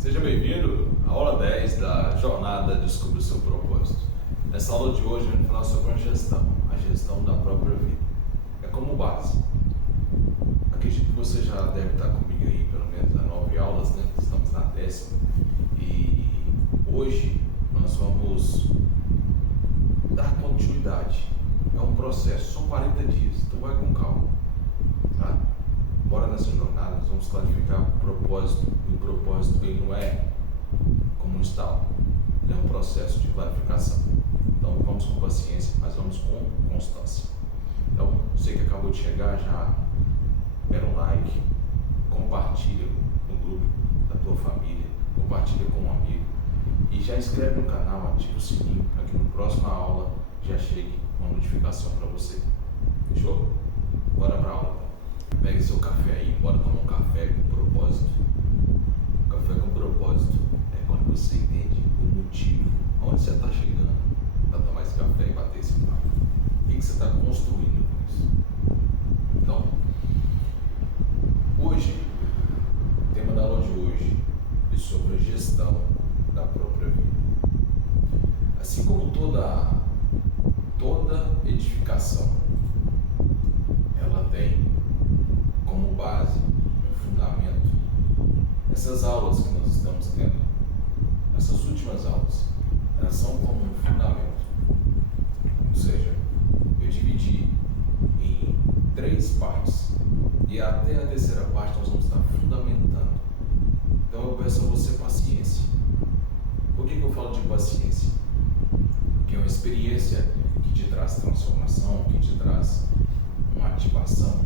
Seja bem-vindo à aula 10 da jornada Descubra o Seu Propósito. Nessa aula de hoje, a gente vai falar sobre a gestão da própria vida. É como base. Acredito que você já deve estar comigo aí pelo menos há 9 aulas, né? Estamos na 10ª. E hoje nós vamos dar continuidade. É um processo, são 40 dias, então vai com calma, tá? Bora nessa jornada, nós vamos clarificar o propósito, e o propósito ele não é como um estalo, ele é um processo de clarificação. Então vamos com paciência, mas vamos com constância. Então, você que acabou de chegar, já pega um like, compartilha no grupo da tua família, compartilha com um amigo e já inscreve no canal, ativa o sininho para que na próxima aula já chegue uma notificação para você. Fechou? Bora para a aula. Pegue seu café aí, bora tomar um café com propósito. Café com propósito é quando você entende o motivo, onde você está chegando para tomar esse café e bater esse papo. O que você está construindo com isso? Então, hoje, o tema da aula de hoje é sobre a gestão da própria vida. Assim como toda edificação, ela tem como base um fundamento. Essas aulas que nós estamos tendo, essas últimas aulas, elas são como um fundamento. Ou seja, eu dividi em 3 partes e até a terceira parte nós vamos estar fundamentando. Então eu peço a você paciência. Por que eu falo de paciência? Porque é uma experiência que te traz transformação, que te traz uma ativação.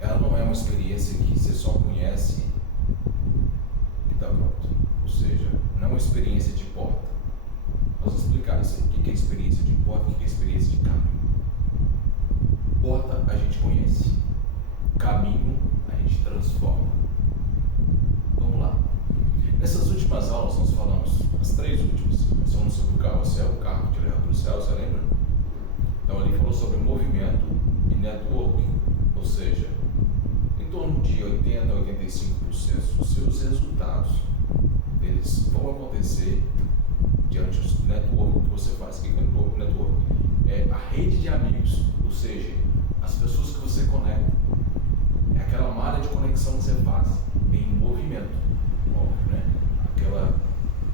Ela não é uma experiência que você só conhece e está pronto. Ou seja, não é uma experiência de porta. Nós vamos explicar isso aí. O que é experiência de porta e o que é experiência de caminho. Porta a gente conhece. Caminho a gente transforma. Vamos lá. Nessas últimas aulas nós falamos, as 3 últimas, nós falamos sobre o carrossel, o carro que te leva para o céu, você lembra? Então ali falou sobre movimento e networking. Ou seja, em torno de 80% a 85% dos seus resultados eles vão acontecer diante do network que você faz. O que é network? É a rede de amigos, ou seja, as pessoas que você conecta. É aquela malha de conexão que você faz em movimento, óbvio, né? Aquela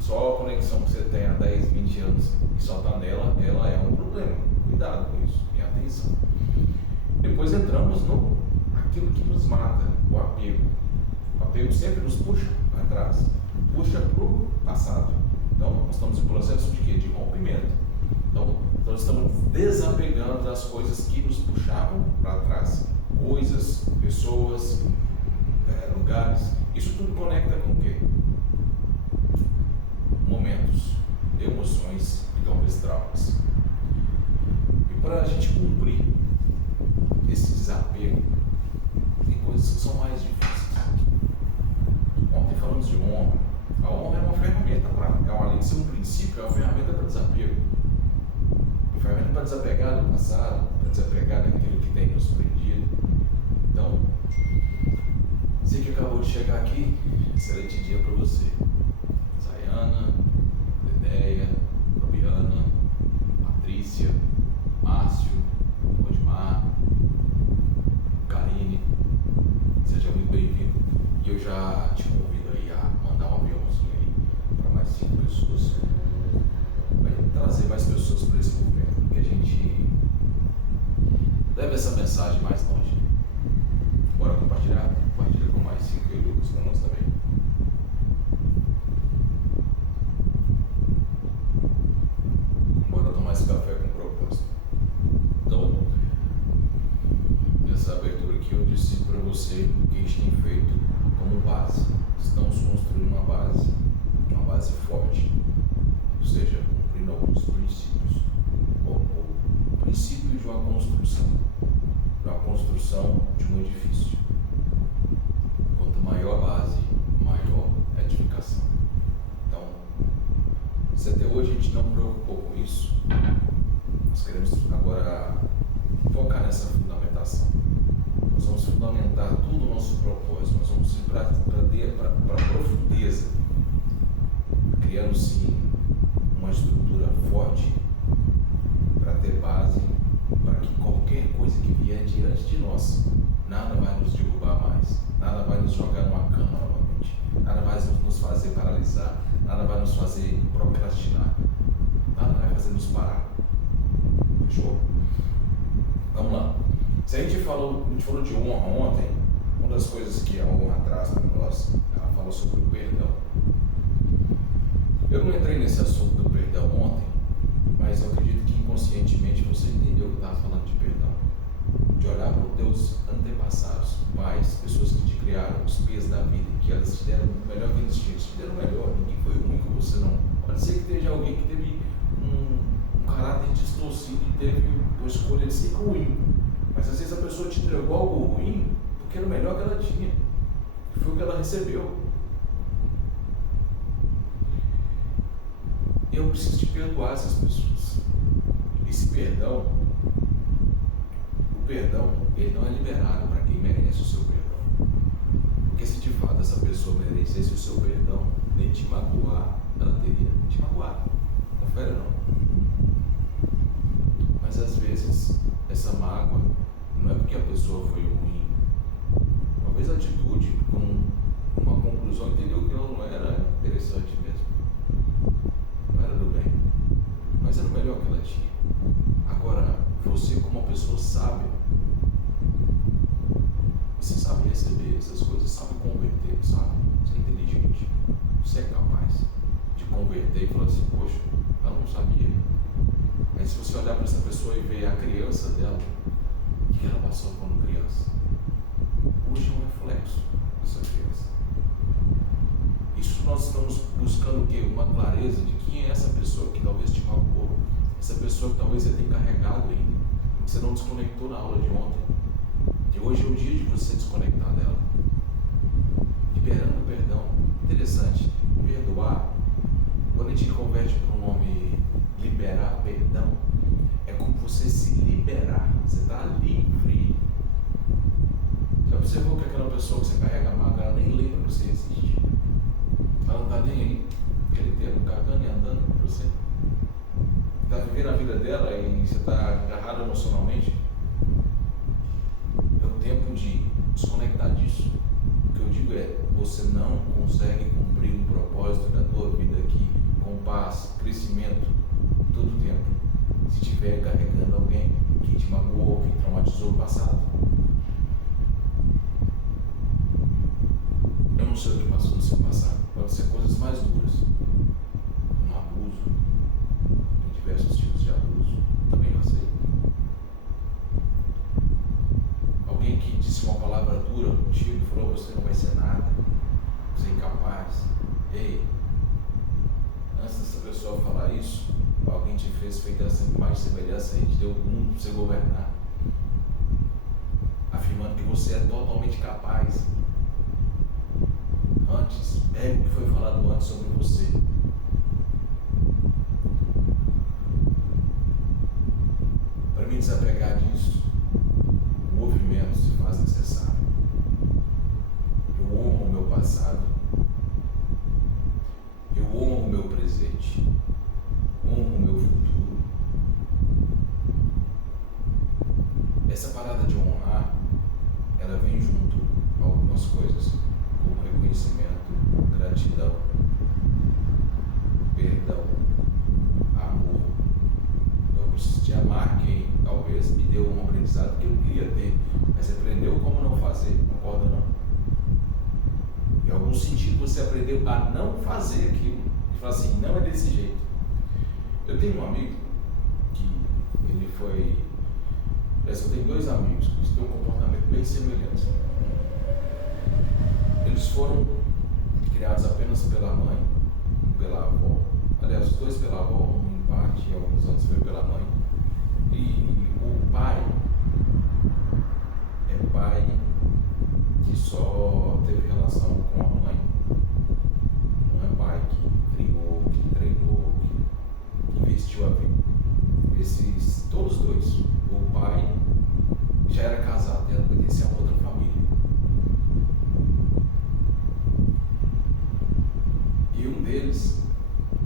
só a conexão que você tem há 10, 20 anos e só está nela, ela é um problema. Cuidado com isso, tenha atenção. Depois entramos no aquilo que nos mata, o apego. O apego sempre nos puxa para trás, puxa para o passado. Então, nós estamos em processo de quê? De rompimento. Então, nós estamos desapegando das coisas que nos puxavam para trás. Coisas, pessoas, lugares. Isso tudo conecta com o quê? Momentos, emoções e talvez traumas. E para a gente cumprir esse desapego, tem coisas que são mais difíceis. Ontem falamos de honra. A honra é uma ferramenta além de ser um princípio, é uma ferramenta para desapego. Uma ferramenta para desapegar do passado, para desapegar daquilo que tem nos prendido. Então, você que acabou de chegar aqui, excelente dia para você. Sayana, Lenéia, Fabiana, Patrícia, Márcio, Odmar, Karine, seja muito bem-vindo. E eu já te convido aí a mandar um aviãozinho aí para mais 5 pessoas, para trazer mais pessoas para esse movimento, que a gente leve essa mensagem mais longe. Bora compartilhar? Compartilha com mais 5 e Lucas para nós também. Bora tomar esse café com propósito. Então, nessa abertura aqui eu disse para você o que a gente tem feito como base. Estamos construindo uma base forte, ou seja, cumprindo alguns princípios, como o princípio de uma construção de um edifício. Quanto maior a base, maior a edificação. Então, se até hoje a gente não preocupou com isso, nós queremos agora focar nessa fundamentação. Nós vamos fundamentar todo o nosso propósito, nós vamos ir para a profundeza quero sim uma estrutura forte para ter base, para que qualquer coisa que vier diante de nós, nada vai nos derrubar mais, nada vai nos jogar numa cama novamente, nada vai nos fazer paralisar, nada vai nos fazer procrastinar, nada vai fazer nos parar. Fechou? Vamos lá. Se a gente falou de honra ontem, uma das coisas que a honra traz para nós, ela fala sobre o perdão. Eu não entrei nesse assunto do perdão ontem, mas eu acredito que inconscientemente você entendeu que eu estava falando de perdão. De olhar para os teus antepassados, pais, pessoas que te criaram, os pés da vida, que elas te deram o melhor que eles tinham, te deram o melhor, ninguém foi ruim com você não. Pode ser que esteja alguém que teve um caráter distorcido e teve a escolha de ser ruim. Mas às vezes a pessoa te entregou algo ruim porque era o melhor que ela tinha. E foi o que ela recebeu. Eu preciso de perdoar essas pessoas. Esse perdão, o perdão, ele não é liberado para quem merece o seu perdão. Porque se de fato essa pessoa merecesse o seu perdão, nem te magoar, ela teria te magoado. Confere não. Mas às vezes essa mágoa não é porque a pessoa foi ruim. Talvez a atitude, com uma conclusão, entendeu que ela não era interessante mesmo. Não era do bem. Mas era o melhor que ela tinha. Agora, você como uma pessoa sábia, você sabe receber essas coisas, sabe converter, sabe? Você é inteligente. Você é capaz de converter e falar assim, poxa, ela não sabia. Mas se você olhar para essa pessoa e ver a criança dela, o que ela passou quando criança? Hoje é um reflexo dessa criança. Isso nós estamos buscando o quê? Uma clareza de quem é essa pessoa que talvez te magoou. Essa pessoa que talvez você tenha carregado ainda. Que você não desconectou na aula de ontem. E hoje é o dia de você desconectar dela. Liberando o perdão. Interessante. Perdoar. Quando a gente converte para o nome liberar perdão, é como você se liberar. Você está livre. Já observou que aquela pessoa que você carrega a mágoa, ela nem lembra que você existe? Ela não está nem aí. Aquele tempo cagando e andando com você. Está vivendo a vida dela e você está agarrado emocionalmente. É o tempo de desconectar disso. O que eu digo é, você não consegue cumprir um propósito da tua vida aqui com paz, crescimento, todo o tempo, se estiver carregando alguém que te magoou, que traumatizou o passado. Eu não sei o que passou no seu passado. Pode ser coisas mais duras. Um abuso. Tem diversos tipos de abuso. Também passei. Alguém que disse uma palavra dura contigo, falou que você não vai ser nada. Você é incapaz. Ei, antes dessa pessoa falar isso, alguém te fez feita essa imagem e semelhança e te deu o mundo para você governar. Afirmando que você é totalmente capaz. Antes, pega o que foi falado antes sobre você. Para me desapegar disso, o movimento se faz necessário. Eu honro o meu passado. Eu honro o meu presente. Honro o meu futuro. Essa parada de honrar, ela vem junto a algumas coisas. Como reconhecimento, gratidão, perdão, amor. Eu preciso te amar quem talvez me deu um aprendizado que eu queria ter, mas você aprendeu como não fazer, concorda não? Em algum sentido você aprendeu a não fazer aquilo e falar assim, não é desse jeito. Eu tenho um amigo que ele foi... Eu tenho dois amigos que têm um comportamento bem semelhante. Eles foram criados apenas pela mãe, pela avó. Aliás, os dois pela avó, um em parte, e alguns anos foi pela mãe. E o pai é pai que só teve relação com a mãe. Não é pai que criou, que treinou, que investiu a vida. Todos dois. O pai já era casado, já pertencia a outra família. E um deles, ele foi criado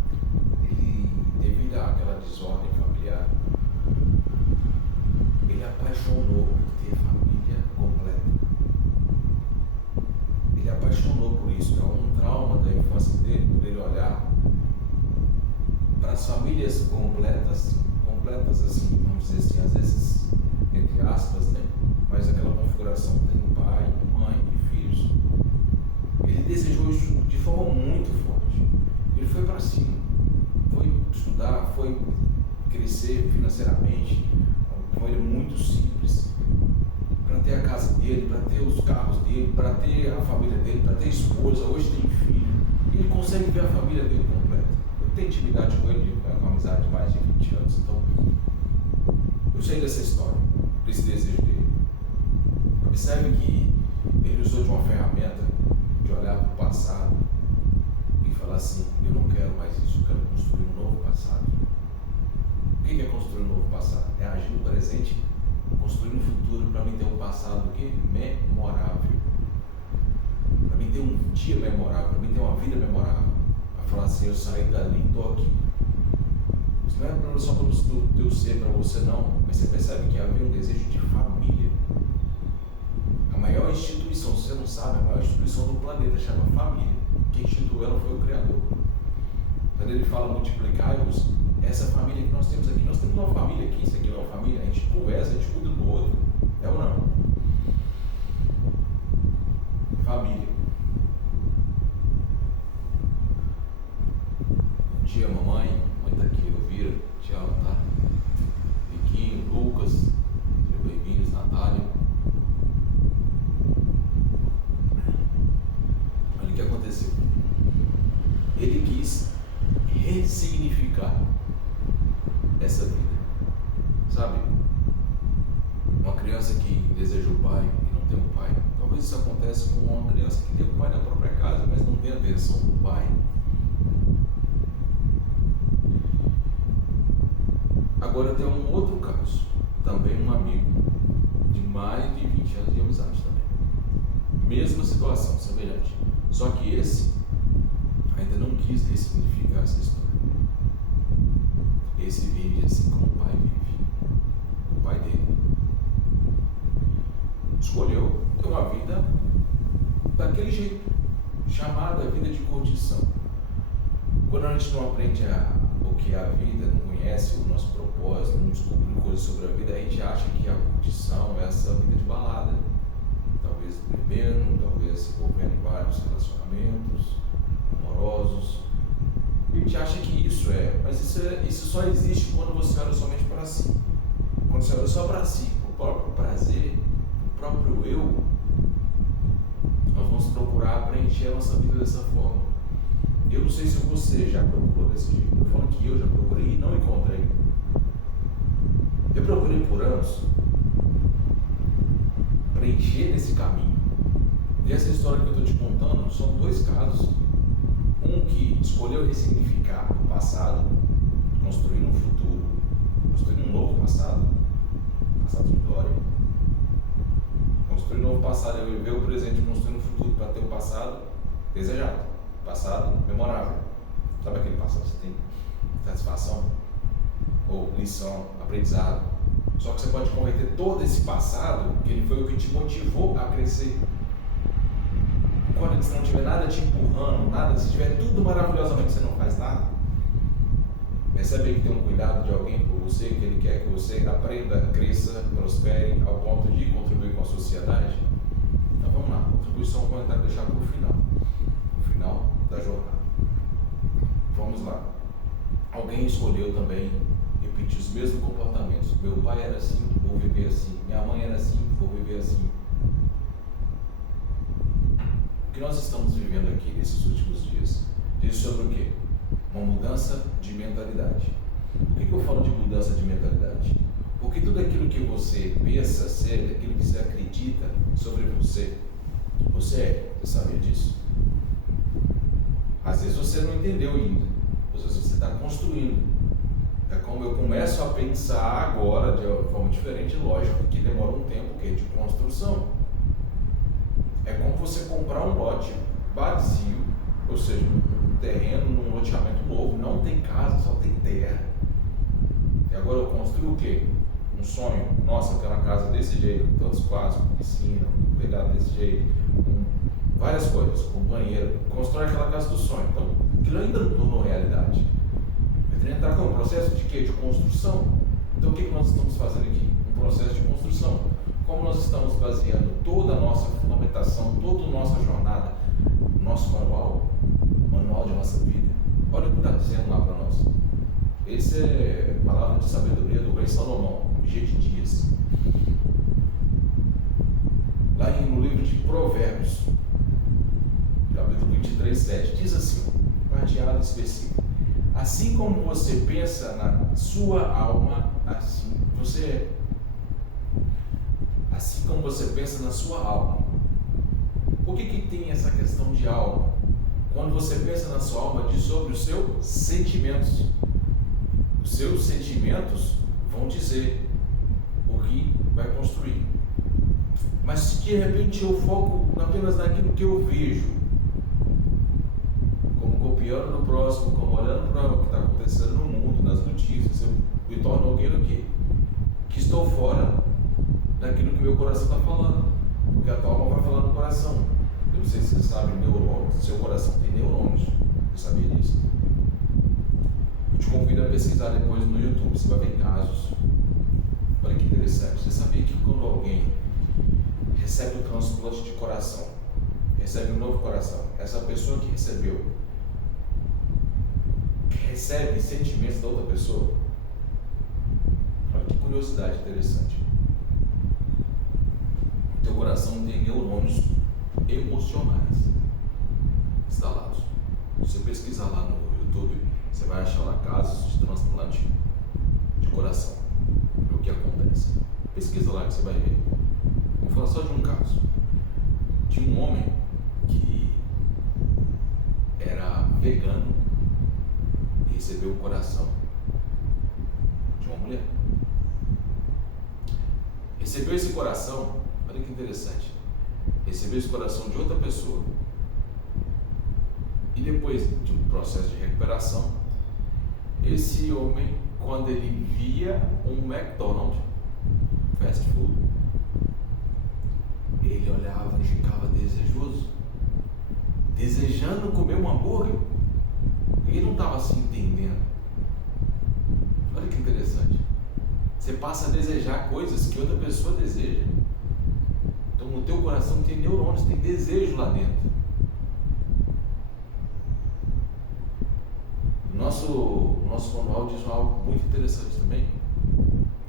devido àquela desordem familiar, ele apaixonou por ter família completa. Ele apaixonou por isso. É um trauma da infância dele, por ele olhar para as famílias completas assim, vamos dizer assim, às vezes, entre aspas, né? Mas aquela configuração tem pai, mãe e filhos. Ele desejou isso de forma muito forte. Ele foi para cima, foi estudar, foi crescer financeiramente, com ele muito simples, para ter a casa dele, para ter os carros dele, para ter a família dele, para ter esposa, hoje tem filho. E ele consegue ver a família dele completa. Eu tenho intimidade com ele, uma amizade de mais de 20 anos, então eu sei dessa história, desse desejo dele. Observe que ele usou de uma ferramenta de olhar para o passado e falar assim: eu não quero mais isso, eu quero construir um novo passado. O que é construir um novo passado? É agir no presente, construir um futuro para mim ter um passado que memorável, para mim ter um dia memorável, para mim ter uma vida memorável. Para falar assim: eu saí dali e estou aqui. Isso não é só para o teu ser, para você não, mas você percebe que havia um desejo de família. A maior instituição, se você não sabe, a maior instituição do planeta chama família. Quem instituiu ela foi o Criador. Quando ele fala multiplicai-vos, essa família que nós temos aqui, nós temos uma família aqui, isso aqui não é uma família, a gente conversa, a gente cuida do outro. É ou não? Família. Bom dia, mamãe. Mãe tá aqui, Elvira. Te amo, tá? Riquinho, Lucas. Sejam bem-vindos, Natália. Olha o que aconteceu. Ele quis ressignificar essa vida. Sabe? Uma criança que deseja o pai e não tem um pai. Talvez isso aconteça com uma criança que tem um pai na própria casa, mas não tem a atenção do pai. Agora tem um outro caso, também um amigo de mais de 20 anos de amizade também. Mesma situação, semelhante. Só que esse ainda não quis ressignificar essa história. Esse vive assim como o pai vive. O pai dele escolheu ter uma vida daquele jeito, chamada vida de curtição. Quando a gente não aprende o que é a vida, não conhece o nosso propósito, não descobre coisas sobre a vida, a gente acha que a curtição é essa vida de balada. Talvez bebendo, talvez se envolvendo em vários relacionamentos amorosos. A gente acha que isso mas isso só existe quando você olha somente para si. Quando você olha só para si, o próprio prazer, o próprio eu, nós vamos procurar preencher a nossa vida dessa forma. Eu não sei se você já procurou desse jeito. Eu falo que eu já procurei e não encontrei. Eu procurei por anos preencher nesse caminho. E essa história que eu estou te contando são dois casos. Um que escolheu ressignificar o passado, construir um futuro, construir um novo passado de glória. Construir um novo passado, eu viver o presente, construir um futuro para ter um passado desejado, passado memorável. Sabe aquele passado que você tem satisfação? Ou lição, aprendizado. Só que você pode converter todo esse passado, que ele foi o que te motivou a crescer. Quando você não tiver nada te empurrando, nada, se tiver tudo maravilhosamente, você não faz nada. Percebe que tem um cuidado de alguém por você, que ele quer que você aprenda, cresça, prospere, ao ponto de contribuir com a sociedade? Então vamos lá, contribuição eu vou tentar deixar para o final da jornada. Vamos lá. Alguém escolheu também repetir os mesmos comportamentos. Meu pai era assim, vou viver assim. Minha mãe era assim, vou viver assim. O que nós estamos vivendo aqui nesses últimos dias diz sobre o quê? Uma mudança de mentalidade. Por que eu falo de mudança de mentalidade? Porque tudo aquilo que você pensa ser, aquilo que você acredita sobre você é. Você sabia disso? Às vezes você não entendeu ainda. Às vezes você está construindo. É como eu começo a pensar agora de forma diferente, lógico que demora um tempo, que é de construção. É como você comprar um lote vazio, ou seja, um terreno num loteamento novo, não não tem casa, só tem terra. E agora eu construo o quê? Um sonho. Nossa, eu quero uma casa desse jeito, com todos os quartos, com piscina, com telhado desse jeito, com várias coisas, com banheiro. Constrói aquela casa do sonho. Então, aquilo ainda não tornou realidade. Eu tenho que entrar com um processo de quê? De construção. Então, o que nós estamos fazendo aqui? Um processo de construção. Como nós estamos baseando toda a nossa fundamentação, toda a nossa jornada, nosso manual de nossa vida. Olha o que está dizendo lá para nós. Essa é a palavra de sabedoria do rei Salomão, G de Dias. Lá no livro de Provérbios, capítulo 23, 7, diz assim, parte A desse versículo: assim como você pensa na sua alma, assim você é. Assim como você pensa na sua alma. Por que tem essa questão de alma? Quando você pensa na sua alma, diz sobre os seus sentimentos. Os seus sentimentos vão dizer o que vai construir. Mas se de repente eu foco apenas naquilo que eu vejo, como copiando do próximo, como olhando para o que está acontecendo no mundo, nas notícias, eu me torno alguém aqui, que estou fora daquilo que meu coração está falando, porque a tua alma vai falar no coração. Eu não sei se você sabe, neurônios, seu coração tem neurônios, você sabia disso? Eu te convido a pesquisar depois no YouTube, você vai ver casos. Olha que interessante, você sabia que quando alguém recebe o transplante de coração, recebe um novo coração, essa pessoa que recebeu, recebe sentimentos da outra pessoa? Olha que curiosidade interessante. Teu coração tem neurônios emocionais instalados. Se você pesquisar lá no YouTube, você vai achar lá casos de transplante de coração. É o que acontece. Pesquisa lá que você vai ver. Vou falar só de um caso. De um homem que era vegano e recebeu o coração de uma mulher. Recebeu esse coração. Olha que interessante. Recebeu esse coração de outra pessoa. E depois de um processo de recuperação, esse homem, quando ele via um McDonald's, fast food, ele olhava e ficava desejoso, desejando comer um hambúrguer. Ele não estava se entendendo. Olha que interessante. Você passa a desejar coisas que outra pessoa deseja. Então no teu coração tem neurônios, tem desejo lá dentro. Nosso manual diz algo muito interessante também.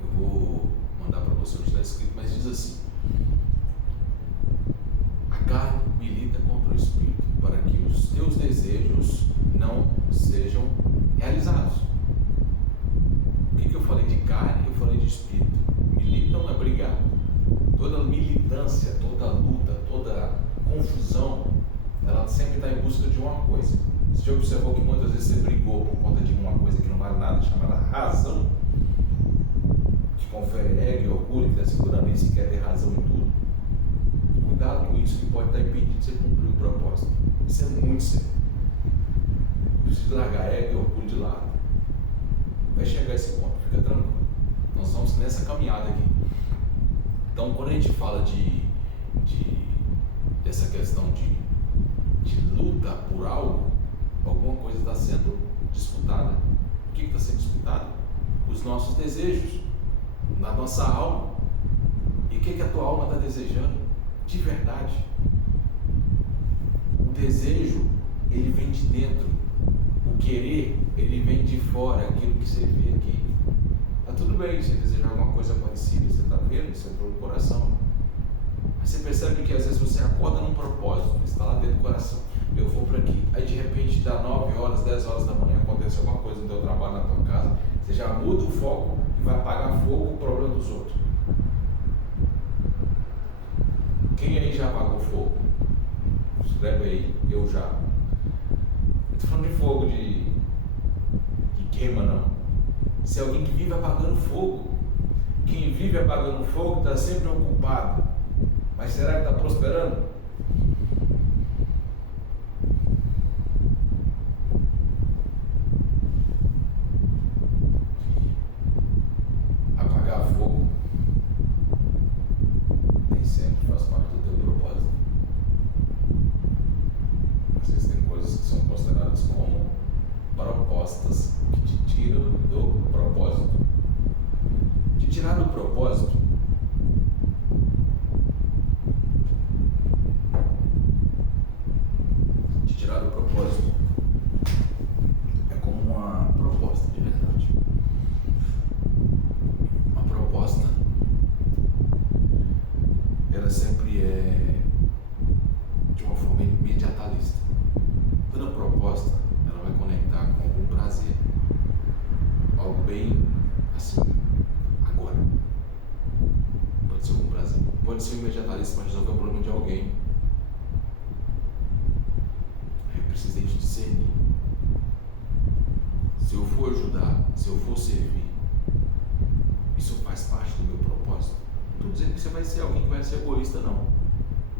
Eu vou mandar para você o que está escrito, mas diz assim: a carne milita contra o espírito para que os teus desejos não sejam realizados. O que eu falei de carne? Eu falei de espírito. Militam é brigar. Toda militância, toda luta, toda confusão, ela sempre está em busca de uma coisa. Você já observou que muitas vezes você brigou por conta de uma coisa que não vale nada, chamada razão, que confere ego e orgulho, que está segurando isso e quer ter razão em tudo? Cuidado com isso, que pode estar impedindo de você cumprir o propósito. Isso é muito sério. Precisa largar ego e orgulho de lado. Vai chegar a esse ponto, fica tranquilo. Nós vamos nessa caminhada aqui. Então, quando a gente fala dessa questão de luta por algo, alguma coisa está sendo disputada. O que está sendo disputado? Os nossos desejos, na nossa alma. E o que a tua alma está desejando? De verdade. O desejo, ele vem de dentro. O querer, ele vem de fora, aquilo que você vê aqui. Está tudo bem, você desejar alguma coisa parecida, você está vendo, isso entrou no coração. Mas você percebe que às vezes você acorda num propósito, está lá dentro do coração. Eu vou para aqui. Aí de repente dá 9 horas, 10 horas da manhã, acontece alguma coisa no teu trabalho, na tua casa, você já muda o foco e vai apagar fogo o problema dos outros. Quem aí já apagou fogo? Escreve aí, eu já. Não estou falando de fogo de queima, não. Se é alguém que vive apagando fogo, quem vive apagando fogo está sempre ocupado. Mas será que está prosperando? se eu for ajudar, se eu for servir, isso faz parte do meu propósito. Não estou dizendo que você vai ser alguém que vai ser egoísta, não.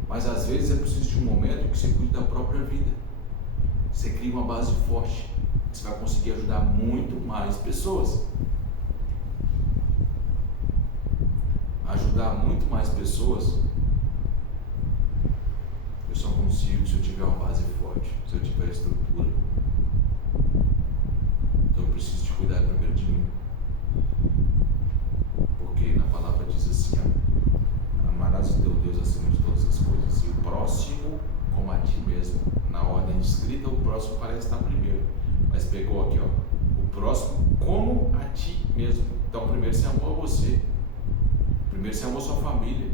Mas às vezes é preciso de um momento que você cuide da própria vida. Você cria uma base forte. Você vai conseguir ajudar muito mais pessoas. Ajudar muito mais pessoas, eu só consigo se eu tiver uma base forte, se eu tiver estrutura. Então eu preciso te cuidar primeiro de mim. Porque na palavra diz assim, amarás o teu Deus acima de todas as coisas, e o próximo como a ti mesmo. Na ordem escrita, o próximo parece estar primeiro, mas pegou aqui, o próximo como a ti mesmo. Então primeiro você amou a você, primeiro você amou a sua família,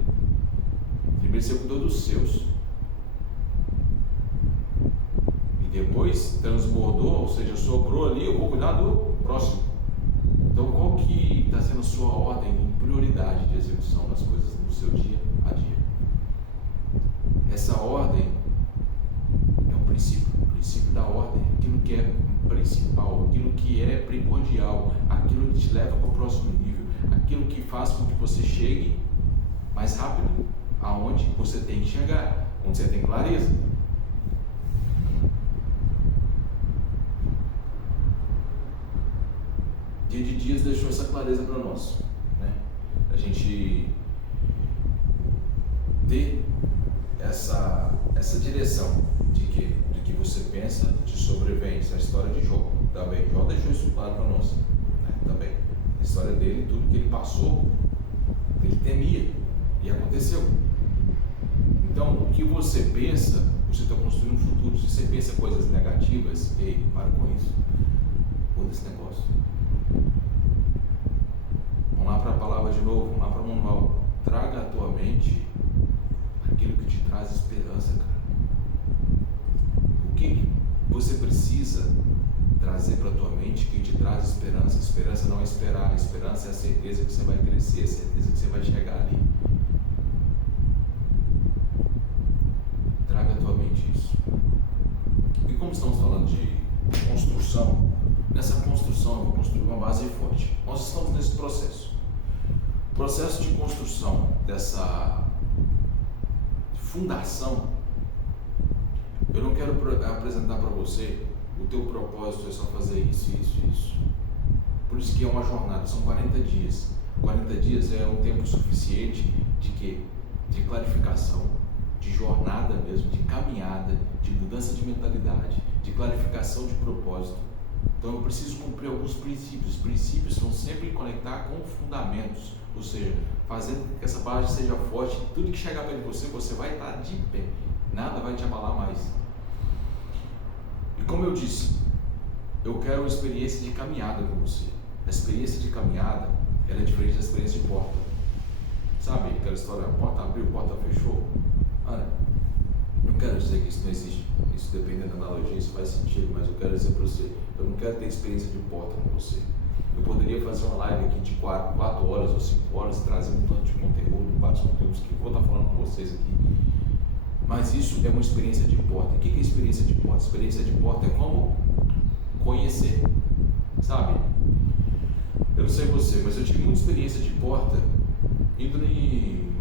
primeiro você cuidou dos seus, e depois transbordou, ou seja, sobrou ali, eu vou cuidar do próximo. Então qual que está sendo a sua ordem em prioridade de execução das coisas no seu dia a dia? Essa ordem é um princípio, o princípio da ordem, aquilo que é principal, aquilo que é primordial, aquilo que te leva para o próximo nível, aquilo que faz com que você chegue mais rápido aonde você tem que chegar, onde você tem clareza. Dia de Dias deixou essa clareza para nós, né? A gente ter essa direção de que você pensa, te sobrevém. Essa é a história de Jó também. Jó deixou isso claro para nós, né? Também a história dele, tudo que ele passou, ele temia e aconteceu. Então o que você pensa, você está construindo um futuro. Se você pensa coisas negativas, ei, para com isso, muda esse negócio. Vamos lá para a palavra de novo, vamos lá para o manual. Traga à tua mente aquilo que te traz esperança, cara. O que você precisa trazer para a tua mente que te traz esperança? Esperança não é esperar, esperança é a certeza que você vai crescer, a certeza que você vai chegar ali. Traga à tua mente isso. E como estamos falando de construção, nessa construção eu vou construir uma base forte. Nós estamos nesse processo de construção dessa fundação. Eu não quero apresentar para você o teu propósito é só fazer isso. Por isso que é uma jornada, são 40 dias. 40 dias é um tempo suficiente de quê? De clarificação, de jornada mesmo, de caminhada, de mudança de mentalidade, de clarificação de propósito. Então eu preciso cumprir alguns princípios. Os princípios são sempre conectar com fundamentos, ou seja, fazendo com que essa base seja forte. Tudo que chegar perto de você, você vai estar de pé, nada vai te abalar mais. E como eu disse, eu quero uma experiência de caminhada com você. A experiência de caminhada, ela é diferente da experiência de porta. Sabe aquela história, porta abriu, porta fechou? Olha, não quero dizer que isso não existe, isso dependendo da analogia, isso faz sentido, mas eu quero dizer para você, eu não quero ter experiência de porta com você. Eu poderia fazer uma live aqui de 4 horas ou 5 horas, trazer um tanto de conteúdo, vários conteúdos que eu vou estar falando com vocês aqui. Mas isso é uma experiência de porta. O que é experiência de porta? Experiência de porta é como conhecer, sabe? Eu não sei você, mas eu tive muita experiência de porta indo em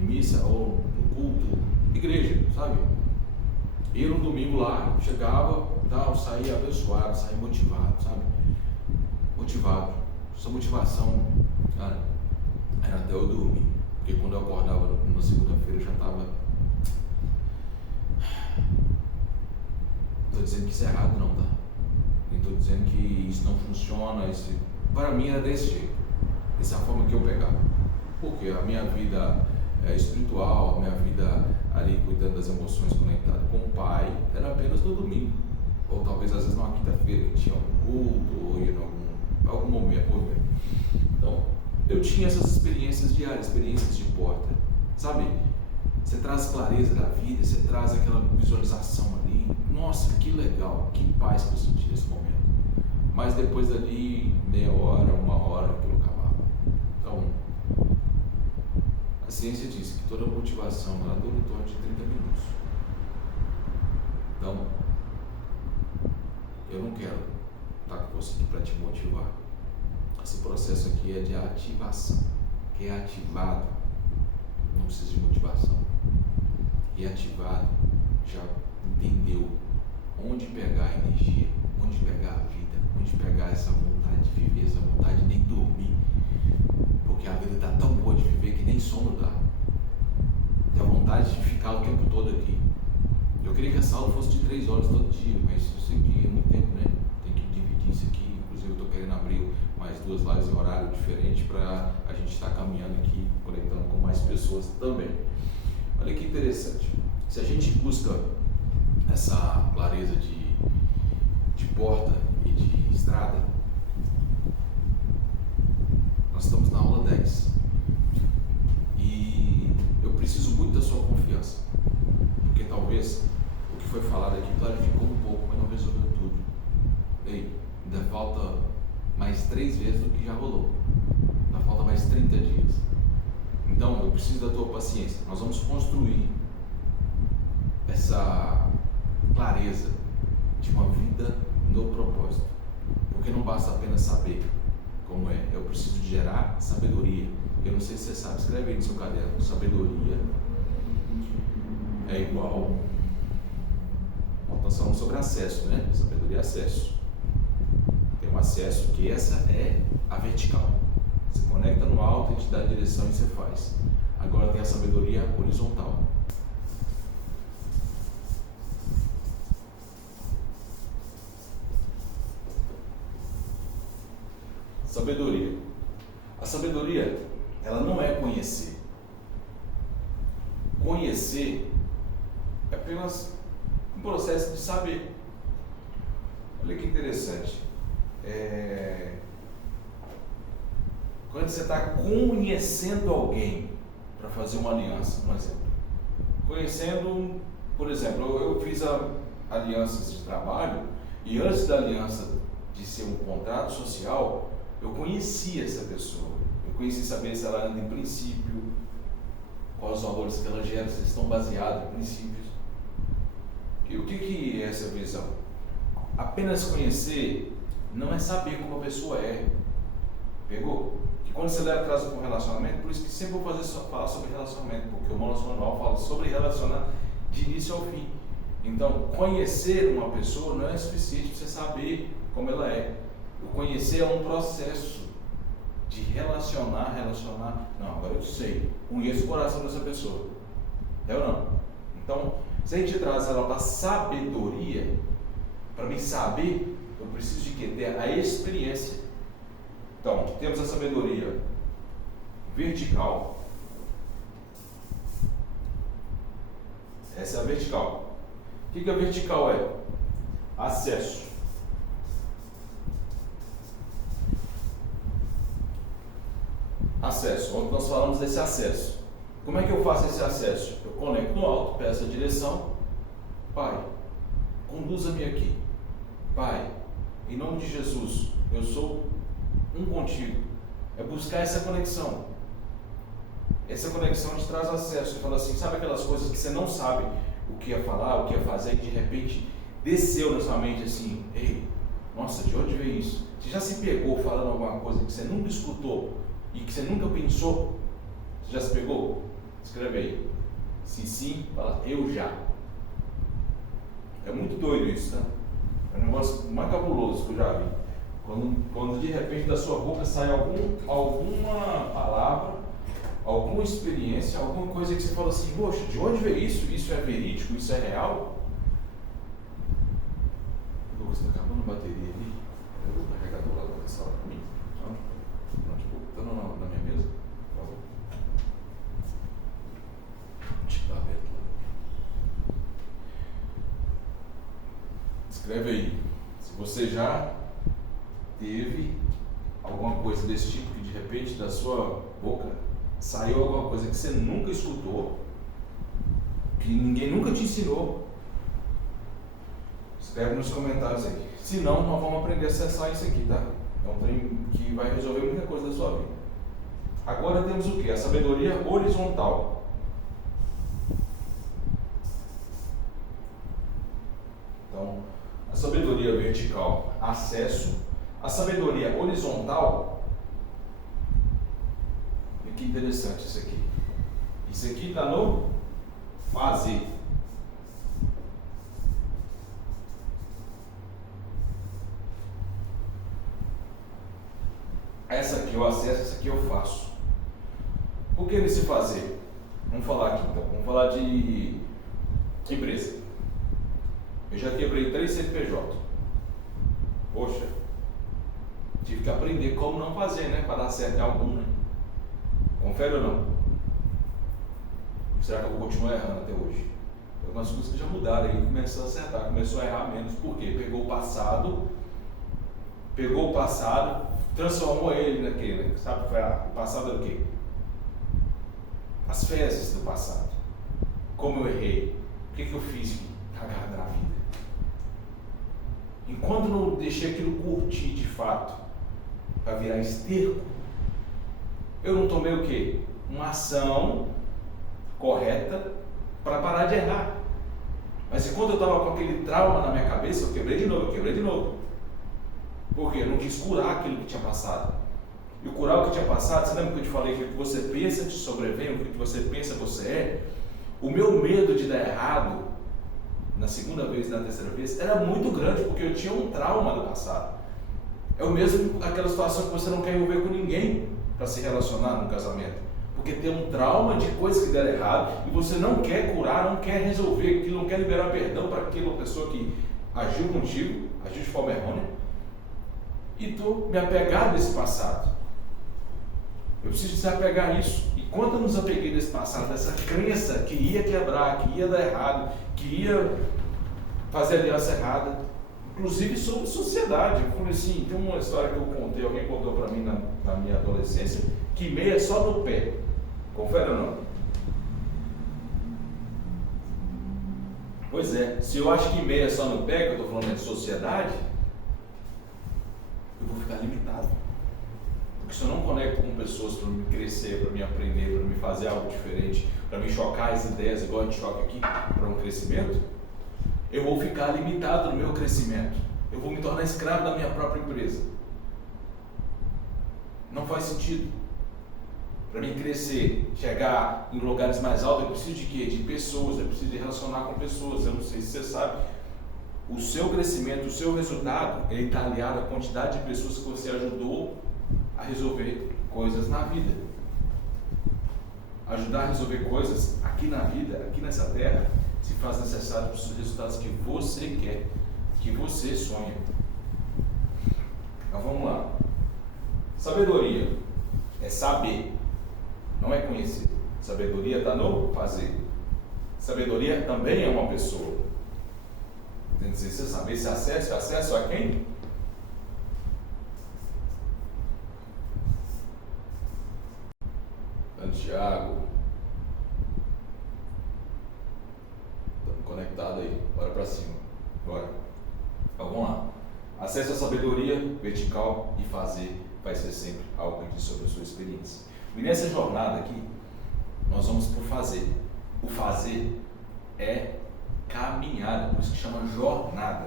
missa ou no culto, igreja, sabe? Ia no domingo lá, chegava, tal, saía abençoado, saía motivado, sabe? Motivado. Essa motivação, cara, era até eu dormir. Porque quando eu acordava na segunda-feira eu já estava. Não estou dizendo que isso é errado não, tá? Nem estou dizendo que isso não funciona. Para mim era desse jeito. Dessa forma que eu pegava. Porque a minha vida espiritual, a minha vida ali cuidando das emoções conectada com o Pai, era apenas no domingo. Ou talvez às vezes numa quinta-feira que tinha algum culto, ou ia em algum momento. Então, eu tinha essas experiências diárias, experiências de porta. Sabe? Você traz clareza da vida, você traz aquela visualização ali. Nossa, que legal, que paz que eu senti nesse momento. Mas depois dali, meia hora, 1 hora, aquilo acabava. Então, a ciência diz que toda motivação ela dura em torno de 30 minutos. Então, eu não quero estar com você aqui para te motivar. Esse processo aqui é de ativação. Quem é ativado não precisa de motivação. Quem é ativado já entendeu onde pegar a energia, onde pegar a vida, onde pegar essa vontade de viver, essa vontade de nem dormir, porque a vida está tão boa de viver que nem sono dá. Tem a vontade de ficar o tempo todo aqui. Eu queria que essa aula fosse de 3 horas todo dia, mas eu sei que é muito tempo, né? Tem que dividir isso aqui. Inclusive eu estou querendo abrir mais 2 lives em horário diferente para a gente estar caminhando aqui, conectando com mais pessoas também. Olha que interessante. Se a gente busca essa clareza de porta e de estrada, nós estamos na aula 10 e eu preciso muito da sua confiança, porque talvez o que foi falado aqui clarificou um pouco, mas não resolveu tudo. Ei, ainda falta mais 3 vezes do que já rolou, ainda falta mais 30 dias. Então eu preciso da tua paciência. Nós vamos construir essa clareza de uma vida no propósito, porque não basta apenas saber como é, eu preciso de gerar sabedoria. Eu não sei se você sabe, escreve aí no seu caderno: sabedoria é igual, nós estamos falando sobre acesso, né? Sabedoria é acesso. Tem um acesso que essa é a vertical, você conecta no alto e te dá a direção e você faz. Agora tem a sabedoria horizontal. Sabedoria. A sabedoria, ela não é conhecer. Conhecer é apenas um processo de saber. Olha que interessante. Quando você está conhecendo alguém para fazer uma aliança, um exemplo. Conhecendo, por exemplo, eu fiz alianças de trabalho e antes da aliança de ser um contrato social, eu conhecia essa pessoa, eu conhecia saber se ela anda em princípio, quais os valores que ela gera, se eles estão baseados em princípios. E o que é essa visão? Apenas conhecer não é saber como a pessoa é. Pegou? Que quando você leva atrás para um relacionamento, por isso que sempre vou falar sobre relacionamento, porque o nosso manual fala sobre relacionar de início ao fim. Então, conhecer uma pessoa não é suficiente para você saber como ela é. O conhecer é um processo de relacionar. Não, agora eu sei, conheço o coração dessa pessoa. É ou não? Então, se a gente traz ela para sabedoria, para mim saber, eu preciso de quê? Ter a experiência. Então, temos a sabedoria vertical. Essa é a vertical. O que a vertical é? Acesso. Acesso. Ontem nós falamos desse acesso. Como é que eu faço esse acesso? Eu conecto no alto, peço a direção. Pai, conduza-me aqui. Pai, em nome de Jesus, eu sou um contigo. É buscar essa conexão. Essa conexão te traz acesso. Você fala assim, sabe aquelas coisas que você não sabe o que ia falar, o que ia fazer, e de repente desceu na sua mente assim, ei, nossa, de onde veio isso? Você já se pegou falando alguma coisa que você nunca escutou e que você nunca pensou? Você já se pegou? Escreve aí. Se sim, fala, eu já. É muito doido isso, tá? É um negócio mais cabuloso que eu já vi. Quando de repente da sua boca sai alguma palavra, alguma experiência, alguma coisa que você fala assim, poxa, de onde veio isso? Isso é verídico? Isso é real? Lucas, está acabando a bateria ali. Eu vou carregador lá na sala para mim. Está na minha mesa? Por favor. Está aberto lá. Escreve aí. Se você já teve alguma coisa desse tipo, que de repente da sua boca saiu alguma coisa que você nunca escutou, que ninguém nunca te ensinou, escreve nos comentários aí. Se não, nós vamos aprender a acessar isso aqui, tá? É um trem que vai resolver muita coisa da sua vida. Agora temos o que? A sabedoria horizontal. Então, a sabedoria vertical, acesso, a sabedoria horizontal. E que interessante isso aqui. Isso aqui está no fazer. Essa aqui eu acesso, essa aqui eu faço. Por que nesse fazer? Vamos falar aqui então, vamos falar de empresa. Eu já quebrei 3 CNPJ. Poxa, tive que aprender como não fazer, né? Para dar certo em algum, né? Confere ou não? Será que eu vou continuar errando até hoje? Algumas coisas que já mudaram aí, começou a acertar, começou a errar menos. Por quê? Pegou o passado, transformou ele naquele, né? Sabe, o passado era o quê? As fezes do passado. Como eu errei? O que eu fiz cagada na vida? Enquanto não deixei aquilo curtir de fato, para virar esterco, eu não tomei o quê? Uma ação correta para parar de errar. Mas enquanto eu estava com aquele trauma na minha cabeça, eu quebrei de novo. Por quê? Eu não quis curar aquilo que tinha passado. E curar o que tinha passado, você lembra que eu te falei que o que você pensa te sobrevém, o que você pensa você é? O meu medo de dar errado, na segunda vez, na terceira vez, era muito grande, porque eu tinha um trauma do passado. É o mesmo aquela situação que você não quer envolver com ninguém para se relacionar no casamento. Porque tem um trauma de coisas que deram errado e você não quer curar, não quer resolver aquilo, não quer liberar perdão para aquela pessoa que agiu contigo, agiu de forma errônea. E tu me apegar desse passado. Eu preciso desapegar a isso. E quando eu nos apeguei desse passado, dessa crença que ia quebrar, que ia dar errado, que ia fazer aliança errada, inclusive sobre sociedade. Eu falei assim, tem uma história que eu contei, alguém contou para mim na minha adolescência, que meia só no pé. Confere ou não? Pois é, se eu acho que meia só no pé, que eu estou falando de sociedade, eu vou ficar limitado. Porque se eu não conecto com pessoas para me crescer, para me aprender, para me fazer algo diferente, para me chocar as ideias, igual a gente choca aqui, para um crescimento, eu vou ficar limitado no meu crescimento. Eu vou me tornar escravo da minha própria empresa. Não faz sentido. Para mim crescer, chegar em lugares mais altos, eu preciso de quê? De pessoas, eu preciso de relacionar com pessoas. Eu não sei se você sabe, o seu crescimento, o seu resultado, ele está aliado à quantidade de pessoas que você ajudou a resolver coisas na vida. Ajudar a resolver coisas aqui na vida, aqui nessa terra, se faz necessário para os resultados que você quer, que você sonha. Então vamos lá. Sabedoria é saber, não é conhecer. Sabedoria está no fazer. Sabedoria também é uma pessoa. Tem que dizer, você saber esse acesso a quem? Tiago, estamos conectados aí, bora para cima, bora. Então vamos lá. Acesso à sabedoria vertical e fazer vai ser sempre algo que diz sobre a sua experiência. E nessa jornada aqui, nós vamos por fazer. O fazer é caminhada, por isso que chama jornada.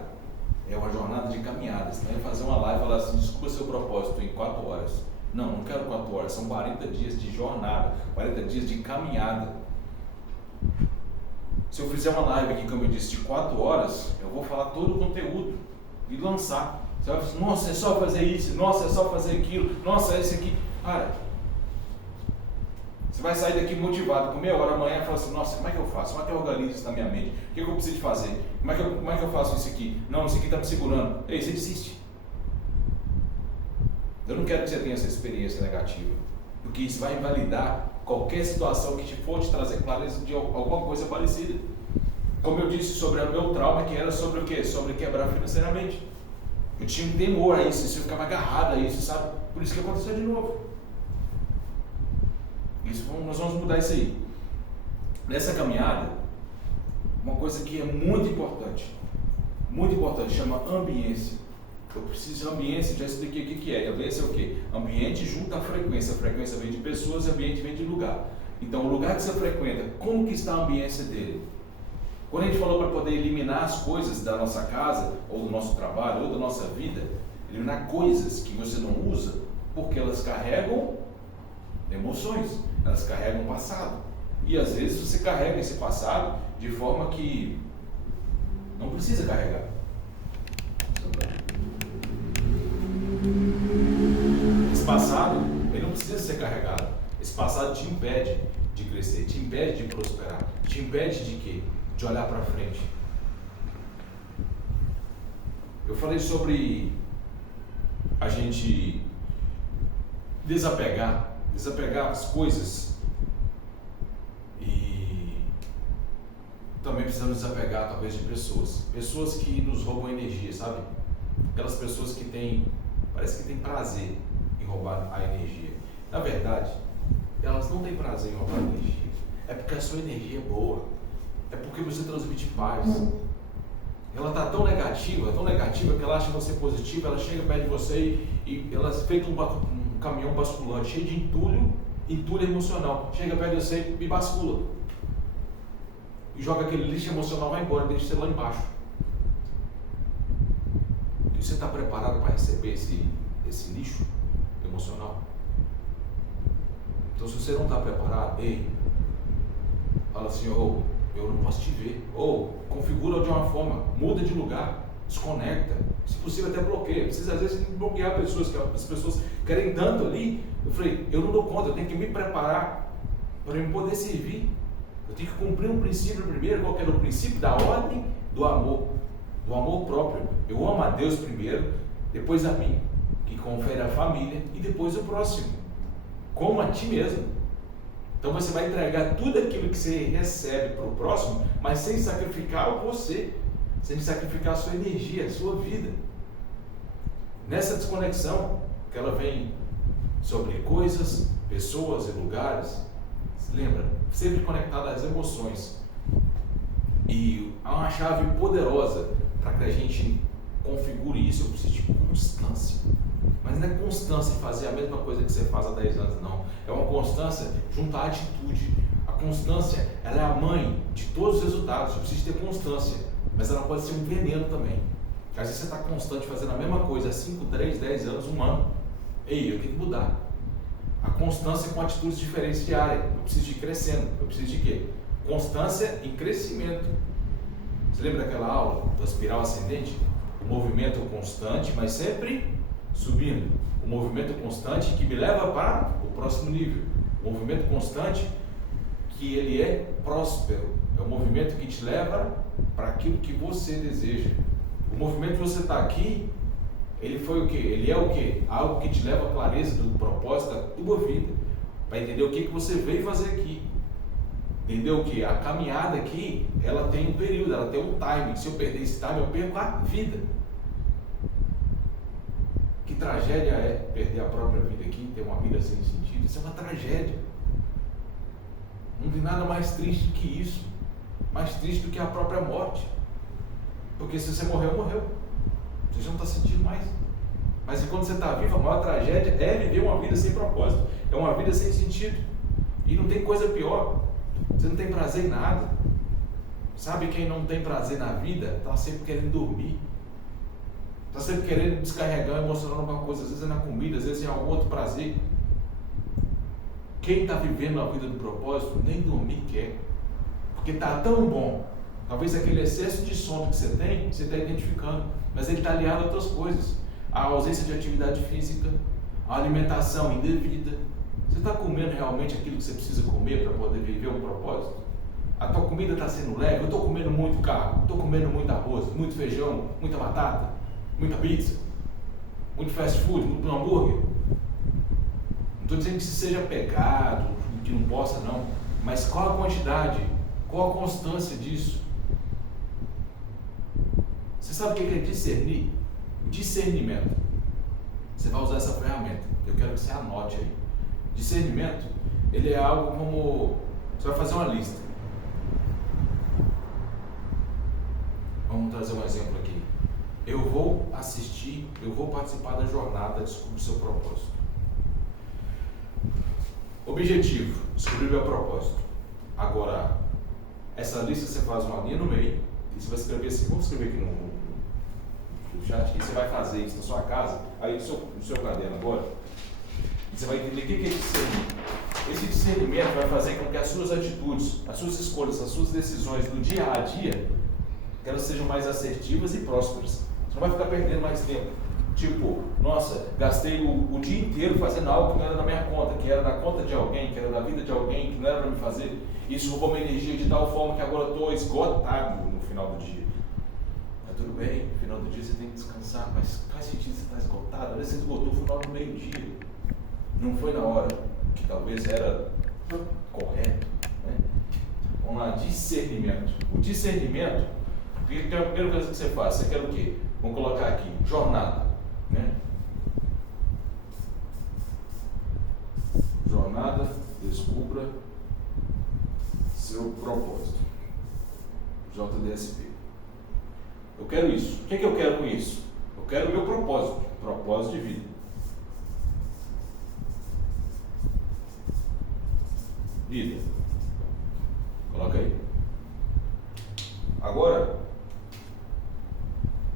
É uma jornada de caminhada. Você vai fazer uma live e falar assim, desculpa seu propósito em 4 horas. Não quero 4 horas, são 40 dias de jornada, 40 dias de caminhada. Se eu fizer uma live aqui, como eu disse, de 4 horas, eu vou falar todo o conteúdo e lançar. Você vai falar, nossa, é só fazer isso, nossa, é só fazer aquilo, nossa, é isso aqui. Cara, você vai sair daqui motivado, com meia hora amanhã e falar assim, nossa, como é que eu faço? Como é que eu organizo isso na minha mente? O que eu preciso de fazer? Como é que eu faço isso aqui? Não, isso aqui está me segurando. Ei, você desiste. Eu não quero que você tenha essa experiência negativa, porque isso vai invalidar qualquer situação que for te trazer clareza de alguma coisa parecida. Como eu disse sobre o meu trauma, que era sobre o quê? Sobre quebrar financeiramente. Eu tinha um temor a isso, eu ficava agarrado a isso, sabe? Por isso que aconteceu de novo. Nós vamos mudar isso aí. Nessa caminhada, uma coisa que é muito importante, chama ambiência. Eu preciso de ambiência, já expliquei o que é. Ambiência é o quê? Ambiente junto à frequência. A frequência vem de pessoas e ambiente vem de lugar. Então, o lugar que você frequenta, como que está a ambiência dele? Quando a gente falou para poder eliminar as coisas da nossa casa, ou do nosso trabalho, ou da nossa vida, eliminar coisas que você não usa, porque elas carregam emoções, elas carregam passado. E às vezes você carrega esse passado de forma que não precisa carregar. Esse passado, ele não precisa ser carregado. Esse passado te impede de crescer, te impede de prosperar, te impede de quê? De olhar para frente. Eu falei sobre a gente desapegar as coisas, e também precisamos desapegar talvez de pessoas que nos roubam energia, sabe? Aquelas pessoas que parece que tem prazer em roubar a energia. Na verdade, elas não têm prazer em roubar a energia, é porque a sua energia é boa, é porque você transmite paz. Ela está tão negativa que ela acha você positivo, ela chega perto de você e ela feita um caminhão basculante, cheio de entulho emocional, chega perto de você e bascula. E joga aquele lixo emocional, vai embora, deixa você lá embaixo. E você está preparado para receber esse lixo emocional? Então, se você não está preparado, fala assim, eu não posso te ver. Configura de uma forma, muda de lugar, desconecta, se possível até bloqueia. Precisa às vezes bloquear pessoas, que as pessoas querem tanto ali. Eu falei, eu não dou conta, eu tenho que me preparar para eu poder servir. Eu tenho que cumprir um princípio primeiro. Qual que era o princípio? Da ordem do amor próprio. Eu amo a Deus primeiro, depois a mim, que confere a família, e depois o próximo, como a ti mesmo. Então você vai entregar tudo aquilo que você recebe para o próximo, mas sem sacrificar você, sem sacrificar a sua energia, a sua vida. Nessa desconexão, que ela vem sobre coisas, pessoas e lugares, se lembra? Sempre conectada às emoções. E há uma chave poderosa para que a gente configure isso. Eu preciso de constância. Mas não é constância em fazer a mesma coisa que você faz há 10 anos, não. É uma constância junto à atitude. A constância, ela é a mãe de todos os resultados. Você precisa ter constância, mas ela pode ser um veneno também. Às vezes você está constante fazendo a mesma coisa há 5, 3, 10 anos, um ano. Eu tenho que mudar. A constância com atitudes diferentes diárias. Eu preciso ir crescendo. Eu preciso de quê? Constância em crescimento. Você lembra daquela aula da espiral ascendente? O movimento constante, mas sempre subindo. O movimento constante que me leva para o próximo nível. O movimento constante que ele é próspero. É o movimento que te leva para aquilo que você deseja. O movimento que você está aqui, ele foi o quê? Ele é o quê? Algo que te leva à clareza do propósito da tua vida. Para entender o que você veio fazer aqui. Entendeu o que? A caminhada aqui, ela tem um período, ela tem um timing. Se eu perder esse timing, eu perco a vida. Que tragédia é perder a própria vida aqui, ter uma vida sem sentido? Isso é uma tragédia. Não tem nada mais triste que isso. Mais triste do que a própria morte. Porque se você morreu, morreu. Você já não está sentindo mais. Mas quando você está vivo, a maior tragédia é viver uma vida sem propósito. É uma vida sem sentido. E não tem coisa pior. Você não tem prazer em nada. Sabe quem não tem prazer na vida? Está sempre querendo dormir. Está sempre querendo descarregar, emocionando alguma coisa. Às vezes é na comida, às vezes é em algum outro prazer. Quem está vivendo a vida do propósito, nem dormir quer. Porque está tão bom. Talvez aquele excesso de sono que você tem, você está identificando. Mas ele está aliado a outras coisas. A ausência de atividade física, a alimentação indevida. Você está comendo realmente aquilo que você precisa comer para poder viver um propósito? A tua comida está sendo leve? Eu estou comendo muito carbo, estou comendo muito arroz, muito feijão, muita batata, muita pizza, muito fast food, muito hambúrguer. Não estou dizendo que isso seja pecado, que não possa não, mas qual a quantidade, qual a constância disso? Você sabe o que é discernir? Discernimento. Você vai usar essa ferramenta. Eu quero que você anote aí. Discernimento, ele é algo como... Você vai fazer uma lista. Vamos trazer um exemplo aqui. Eu vou assistir, eu vou participar da jornada Descubra o Seu Propósito. Objetivo, descobrir o meu propósito. Agora, Essa lista você faz uma linha no meio, e você vai escrever assim, vamos escrever aqui no chat, e você vai fazer isso na sua casa, aí no seu caderno agora, e você vai entender o que é discernimento. Esse discernimento vai fazer com que as suas atitudes, as suas escolhas, as suas decisões do dia a dia, que elas sejam mais assertivas e prósperas. Você não vai ficar perdendo mais tempo. Tipo, nossa, gastei o dia inteiro fazendo algo que não era na minha conta, que era na conta de alguém, que era na vida de alguém, que não era para me fazer. Isso roubou minha energia de tal forma que agora eu estou esgotado no final do dia. Mas tudo bem, no final do dia você tem que descansar, mas faz sentido você estar esgotado. Às vezes você esgotou no final do meio-dia. Não foi na hora que talvez era correto. Né? Vamos lá, discernimento. O discernimento, o que é a primeira coisa que você faz? Você quer o quê? Vamos colocar aqui, jornada. Né? Jornada, descubra seu propósito. JDSP. Eu quero isso. O que é que eu quero com isso? Eu quero o meu propósito. Propósito de vida. Vida. Coloca aí. Agora,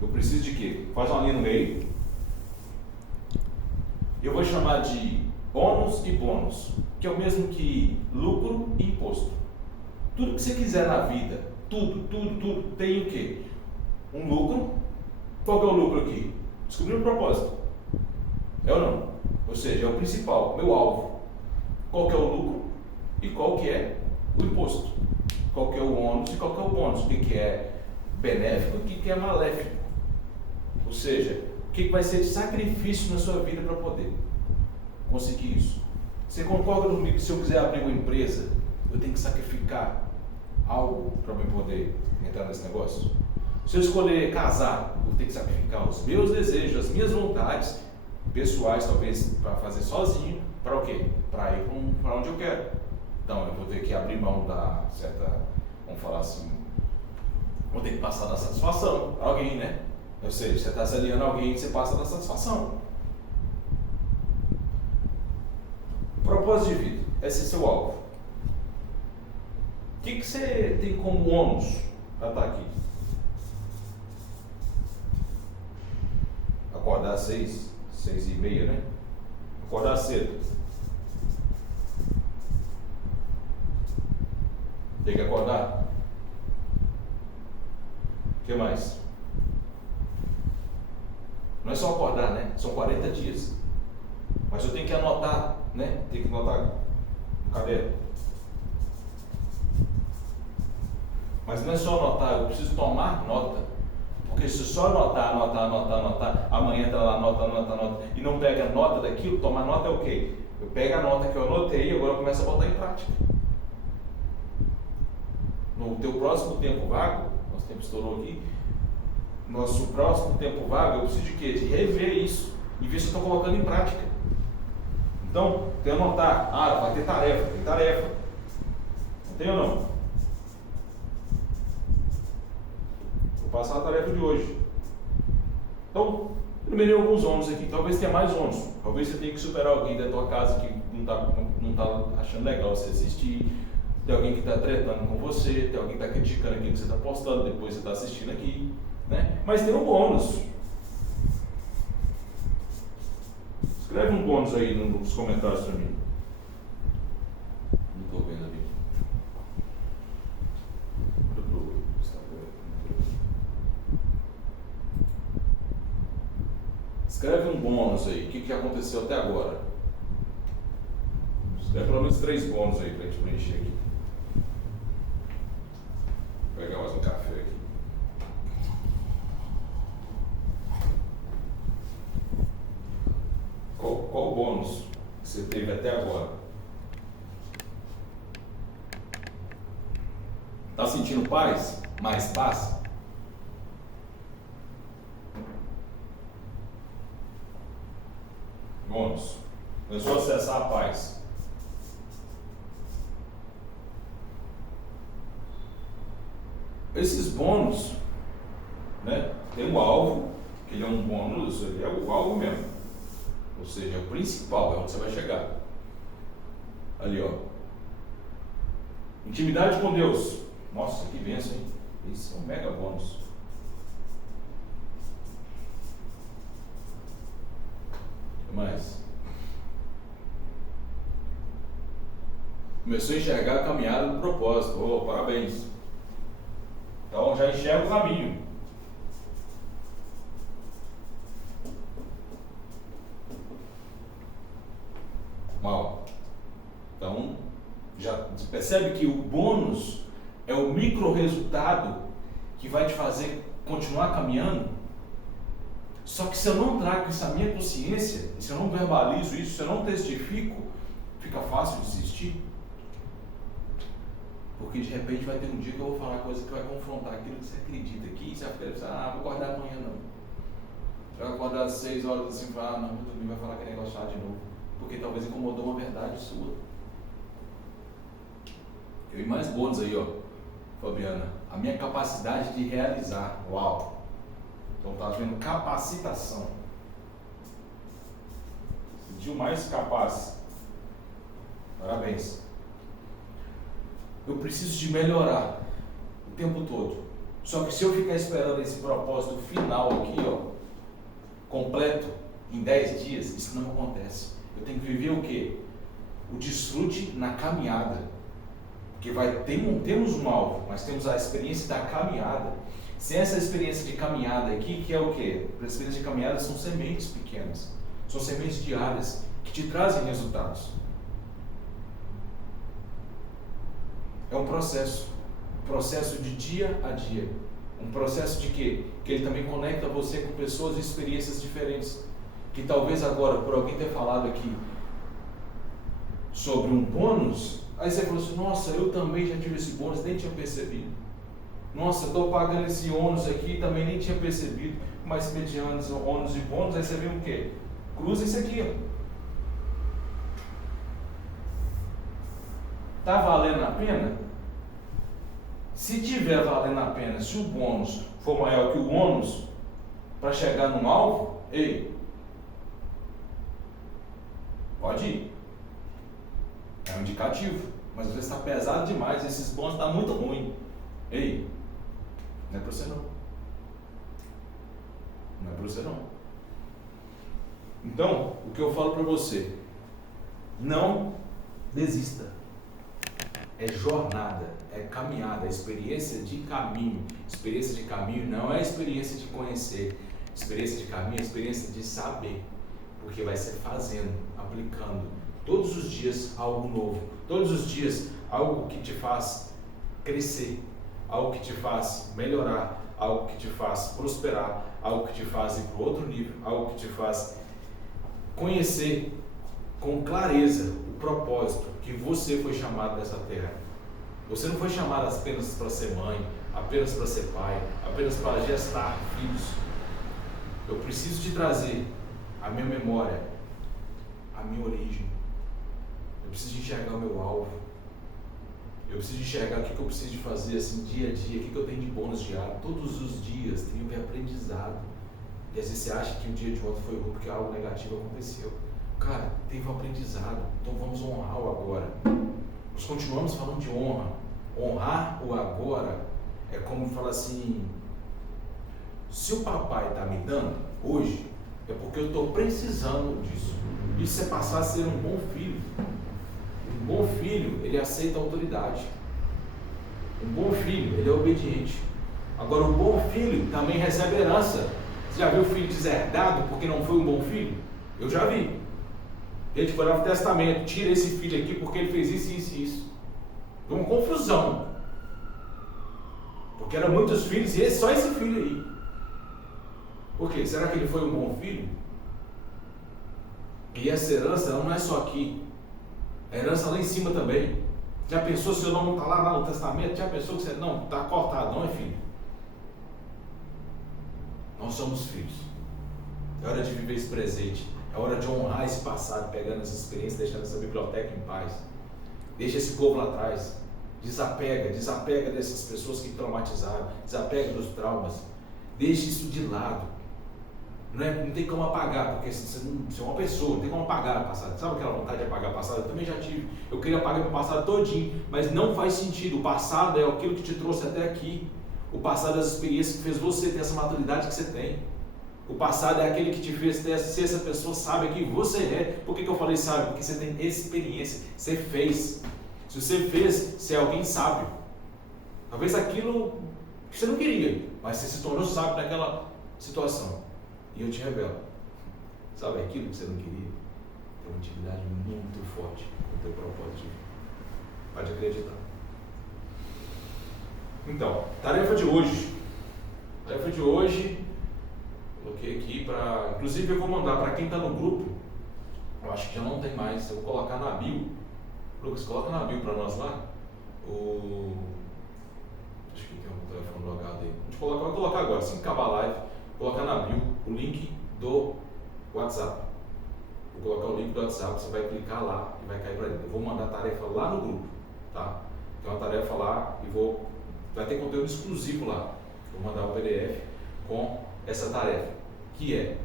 eu preciso de quê? Faz uma linha no meio. Eu vou chamar de bônus e bônus, que é o mesmo que lucro e imposto. Tudo que você quiser na vida, tudo tem o quê? Um lucro. Qual que é o lucro aqui? Descobrir o propósito. É ou não? Ou seja, é o principal, meu alvo. Qual que é o lucro e qual que é o imposto? Qual que é o ônus e qual que é o bônus? O que é benéfico e o que é maléfico? Ou seja, o que vai ser de sacrifício na sua vida para poder conseguir isso? Você concorda comigo que se eu quiser abrir uma empresa, eu tenho que sacrificar algo para eu poder entrar nesse negócio? Se eu escolher casar, eu tenho que sacrificar os meus desejos, as minhas vontades pessoais, talvez para fazer sozinho, para o quê? Para ir para onde eu quero. Então eu vou ter que abrir mão da certa, vamos falar assim, vou ter que passar da satisfação para alguém, né? Ou seja, você está se aliando a alguém e você passa da satisfação. Propósito de vida, esse é seu alvo. O que você tem como ônus para estar aqui? Acordar às 6h30, né? Acordar cedo. Tem que acordar. O que mais? Não é só acordar, né? São 40 dias. Mas eu tenho que anotar, né? Tem que anotar no caderno. Mas não é só anotar, eu preciso tomar nota. Porque se só anotar, amanhã está lá, anota, e não pega nota daquilo, tomar nota é o quê? Eu pego a nota que eu anotei e agora eu começo a botar em prática. No teu próximo tempo vago, nosso tempo estourou aqui, nosso próximo tempo vago, eu preciso de quê? De rever isso e ver se eu estou colocando em prática. Então, tem que anotar, vai ter tarefa, tem tarefa. Não tem ou não? Vou passar a tarefa de hoje. Então, primeiro alguns ônus aqui, talvez tenha mais ônus. Talvez você tenha que superar alguém da tua casa que não está achando legal você assistir. Tem alguém que está tretando com você, tem alguém que está criticando aquilo que você está postando, depois você está assistindo aqui, né? Mas tem um bônus. Escreve um bônus aí nos comentários para mim. Não estou vendo ali. Escreve um bônus aí. O que aconteceu até agora? Escreve pelo menos 3 bônus aí para a gente preencher aqui. Vou pegar mais um café aqui. Qual o bônus que você teve até agora? Está sentindo paz? Mais paz? Bônus. Começou a acessar a paz. Esses bônus, né, tem um alvo, que ele é um bônus, ele é o alvo mesmo. Ou seja, é o principal, é onde você vai chegar. Ali, ó. Intimidade com Deus. Nossa, que benção, hein? Isso é um mega bônus. O que mais? Começou a enxergar a caminhada do propósito. Oh, parabéns. Então já enxerga o caminho. Mal. Então, já percebe que o bônus é o micro resultado que vai te fazer continuar caminhando? Só que se eu não trago isso à minha consciência, se eu não verbalizo isso, se eu não testifico, fica fácil desistir. Porque de repente vai ter um dia que eu vou falar coisa que vai confrontar aquilo que você acredita aqui, e você vai pensar, vou acordar amanhã não. Você vai acordar às 6 horas assim e falar, não, vou dormir, vai falar aquele negócio de novo. Porque talvez incomodou uma verdade sua. E mais bônus aí, ó, Fabiana, a minha capacidade de realizar. Uau! Então tá vendo capacitação. Sentiu mais capaz. Parabéns. Eu preciso de melhorar o tempo todo. Só que se eu ficar esperando esse propósito final aqui, ó, completo, em 10 dias, isso não acontece. Eu tenho que viver o quê? O desfrute na caminhada. Porque temos um alvo, mas temos a experiência da caminhada. Sem essa experiência de caminhada aqui, que é o quê? A experiência de caminhada são sementes pequenas. São sementes diárias que te trazem resultados. É um processo de dia a dia. Um processo de quê? Que ele também conecta você com pessoas e experiências diferentes. Que talvez agora, por alguém ter falado aqui sobre um bônus, aí você falou assim, nossa, eu também já tive esse bônus, nem tinha percebido. Nossa, estou pagando esse ônus aqui, também nem tinha percebido. Mas mediante ônus e bônus, aí você vê o quê? Cruza isso aqui, ó. Tá valendo a pena? Se tiver valendo a pena, se o bônus for maior que o ônus para chegar no alvo, ei, pode ir. É um indicativo, mas às vezes está pesado demais, esses bônus estão muito ruim. Ei, não é para você não. Não é para você não. Então, o que eu falo para você, não desista. É jornada, é caminhada, é experiência de caminho. Experiência de caminho não é experiência de conhecer. Experiência de caminho é experiência de saber. Porque vai ser fazendo, aplicando, todos os dias algo novo. Todos os dias algo que te faz crescer. Algo que te faz melhorar. Algo que te faz prosperar. Algo que te faz ir para outro nível. Algo que te faz conhecer com clareza o propósito que você foi chamado dessa terra. Você não foi chamado apenas para ser mãe, apenas para ser pai, apenas para gestar filhos. Eu preciso te trazer a minha memória, a minha origem. Eu preciso enxergar o meu alvo. Eu preciso enxergar o que eu preciso de fazer assim, dia a dia, o que eu tenho de bônus diário. Todos os dias tem um aprendizado. E às vezes você acha que o dia de ontem foi ruim porque algo negativo aconteceu. Cara, teve um aprendizado, então vamos honrar o agora. Nós continuamos falando de honra. Honrar o agora é como falar assim, se o papai está me dando hoje, é porque eu estou precisando disso. Isso é passar a ser um bom filho. Um bom filho, ele aceita a autoridade. Um bom filho, ele é obediente. Agora, um bom filho também recebe herança. Você já viu o filho deserdado porque não foi um bom filho? Eu já vi. Gente, foi lá no testamento, tira esse filho aqui porque ele fez isso, isso e isso. Foi uma confusão. Porque eram muitos filhos e só esse filho aí. Por quê? Será que ele foi um bom filho? E essa herança não é só aqui. A herança lá em cima também. Já pensou se o nome não está lá no testamento? Já pensou que você não está cortado? Não é filho. Nós somos filhos. É hora de viver esse presente. É hora de honrar esse passado, pegando essa experiência, deixando essa biblioteca em paz. Deixa esse povo lá atrás. Desapega dessas pessoas que traumatizaram. Desapega dos traumas. Deixa isso de lado. Não tem como apagar, porque você é uma pessoa, não tem como apagar o passado. Sabe aquela vontade de apagar o passado? Eu também já tive. Eu queria apagar meu passado todinho, mas não faz sentido. O passado é aquilo que te trouxe até aqui. O passado é as experiências que fez você ter essa maturidade que você tem. O passado é aquele que te fez ser essa pessoa sábia que você é. Por que eu falei sábio? Porque você tem experiência, você fez. Se você fez, você é alguém sábio. Talvez aquilo que você não queria, mas você se tornou sábio naquela situação. E eu te revelo, sabe aquilo que você não queria? Tem uma intimidade muito forte com o teu propósito. Pode acreditar. Então, tarefa de hoje. Coloquei aqui para... Inclusive eu vou mandar para quem está no grupo. Eu acho que já não tem mais. Eu vou colocar na bio. Lucas, coloca na bio para nós lá. Acho que tem um telefone logado aí. Vou colocar agora, assim que acabar a live. Colocar na bio o link do WhatsApp. Vou colocar o link do WhatsApp, você vai clicar lá e vai cair para dentro. Eu vou mandar a tarefa lá no grupo, tá? Tem uma tarefa lá e vai ter conteúdo exclusivo lá. Vou mandar o PDF com essa tarefa, que é: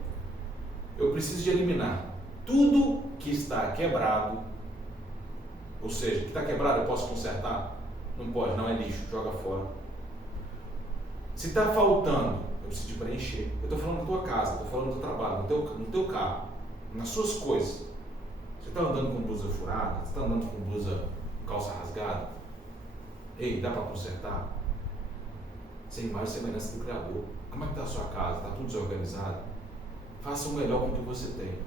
eu preciso de eliminar tudo que está quebrado. Ou seja, o que está quebrado eu posso consertar? Não pode, não é lixo, joga fora. Se está faltando, eu preciso de preencher. Eu estou falando da tua casa, estou falando do teu trabalho, no teu carro, nas suas coisas. Você está andando com blusa furada? Você está andando com blusa, calça rasgada? Ei, dá para consertar? Sem mais semelhança do Criador. Como é que está a sua casa? Está tudo desorganizado? Faça o melhor com o que você tem.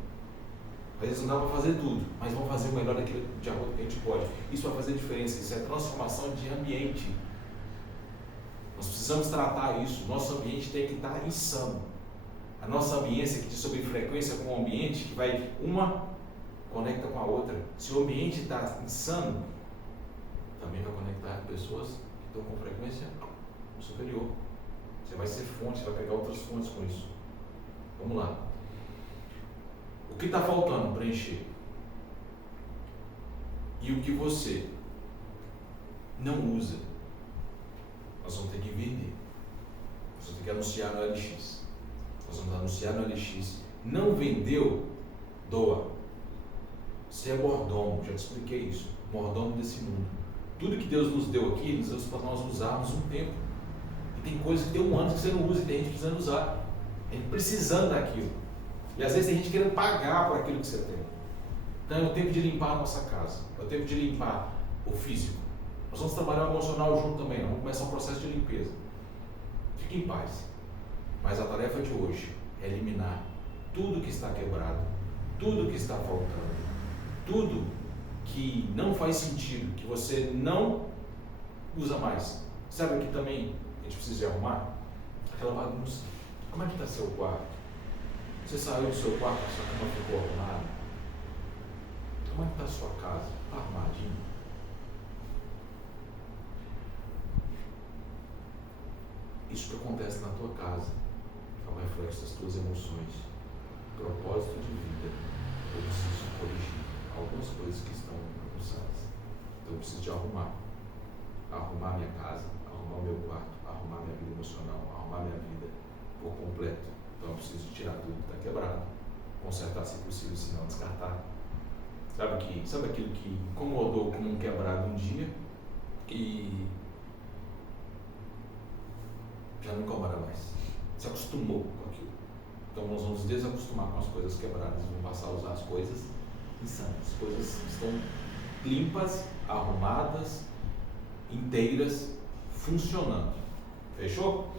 Às vezes não dá para fazer tudo, mas vamos fazer o melhor daquilo de acordo com que a gente pode. Isso vai fazer diferença, isso é transformação de ambiente. Nós precisamos tratar isso. Nosso ambiente tem que estar insano. A nossa ambiência que diz sobre frequência com o ambiente, que vai uma conecta com a outra. Se o ambiente está insano, também vai conectar com pessoas que estão com frequência superior. Você vai ser fonte, você vai pegar outras fontes com isso. Vamos lá. O que está faltando preencher? E o que você não usa, nós vamos ter que vender. Nós vamos ter que anunciar no LX. Nós vamos anunciar no LX. Não vendeu, doa. Você é mordomo, já te expliquei isso. Mordomo desse mundo. Tudo que Deus nos deu aqui, nos deu para nós usarmos um tempo. E tem coisas que tem um ano que você não usa e tem gente precisando usar. A gente precisando daquilo. E às vezes tem gente querendo pagar por aquilo que você tem. Então é o tempo de limpar a nossa casa. É o tempo de limpar o físico. Nós vamos trabalhar o emocional junto também. Vamos começar um processo de limpeza. Fique em paz. Mas a tarefa de hoje é eliminar tudo que está quebrado, tudo que está faltando, tudo que não faz sentido, que você não usa mais. Sabe o que também a gente precisa arrumar? Aquela bagunça. Como é que está seu quarto? Você saiu do seu quarto, sua cama ficou arrumada? Como é que está a sua casa? Está arrumadinho? Isso que acontece na tua casa é um reflexo das tuas emoções. Propósito de vida. Eu preciso corrigir algumas coisas que estão bagunçadas. Então eu preciso de arrumar. Arrumar minha casa, arrumar o meu quarto, arrumar minha vida emocional, arrumar minha vida por completo. Então eu preciso tirar tudo que está quebrado, consertar se possível, se não descartar. Sabe aquilo que incomodou como um quebrado um dia e já não incomoda mais. Se acostumou com aquilo. Então nós vamos desacostumar com as coisas quebradas, vamos passar a usar as coisas insanas. As coisas estão limpas, arrumadas, inteiras, funcionando. Fechou?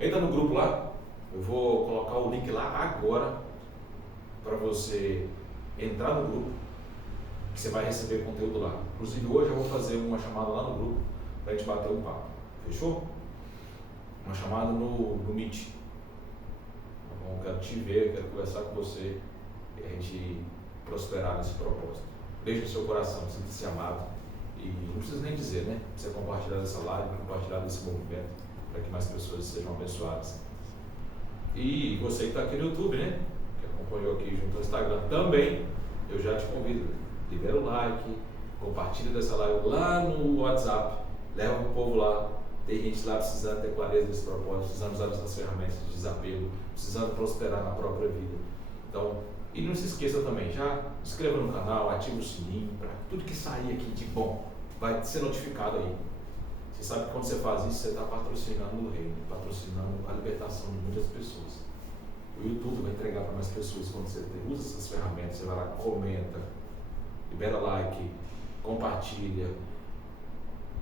Entra no grupo lá. Eu vou colocar o link lá agora para você entrar no grupo, que você vai receber conteúdo lá. Inclusive hoje eu vou fazer uma chamada lá no grupo para a gente bater um papo. Fechou? Uma chamada no Meet. Tá bom? Eu quero te ver, quero conversar com você e a gente prosperar nesse propósito. Deixe o seu coração, sinta-se amado. E não precisa nem dizer, né? Você compartilhar dessa live, compartilhar desse movimento, para que mais pessoas sejam abençoadas. E você que está aqui no YouTube, né? Que acompanhou aqui junto ao Instagram também, eu já te convido. Libera o like, compartilha dessa live lá no WhatsApp, leva o povo lá, Tem gente lá precisando ter clareza desse propósito, precisando usar essas ferramentas de desapego, precisando prosperar na própria vida. Então, e não se esqueça também, já se inscreva no canal, ative o sininho, para tudo que sair aqui de bom vai ser notificado aí. Você sabe que quando você faz isso, você está patrocinando o reino, patrocinando a libertação de muitas pessoas. O YouTube vai entregar para mais pessoas quando você usa essas ferramentas. Você vai lá, comenta, libera like, compartilha,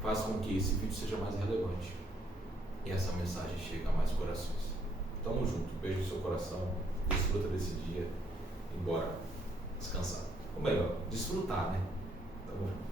faz com que esse vídeo seja mais relevante e essa mensagem chegue a mais corações. Tamo junto, beijo no seu coração, desfruta desse dia, embora descansar. Ou melhor, desfrutar, né? Tamo junto.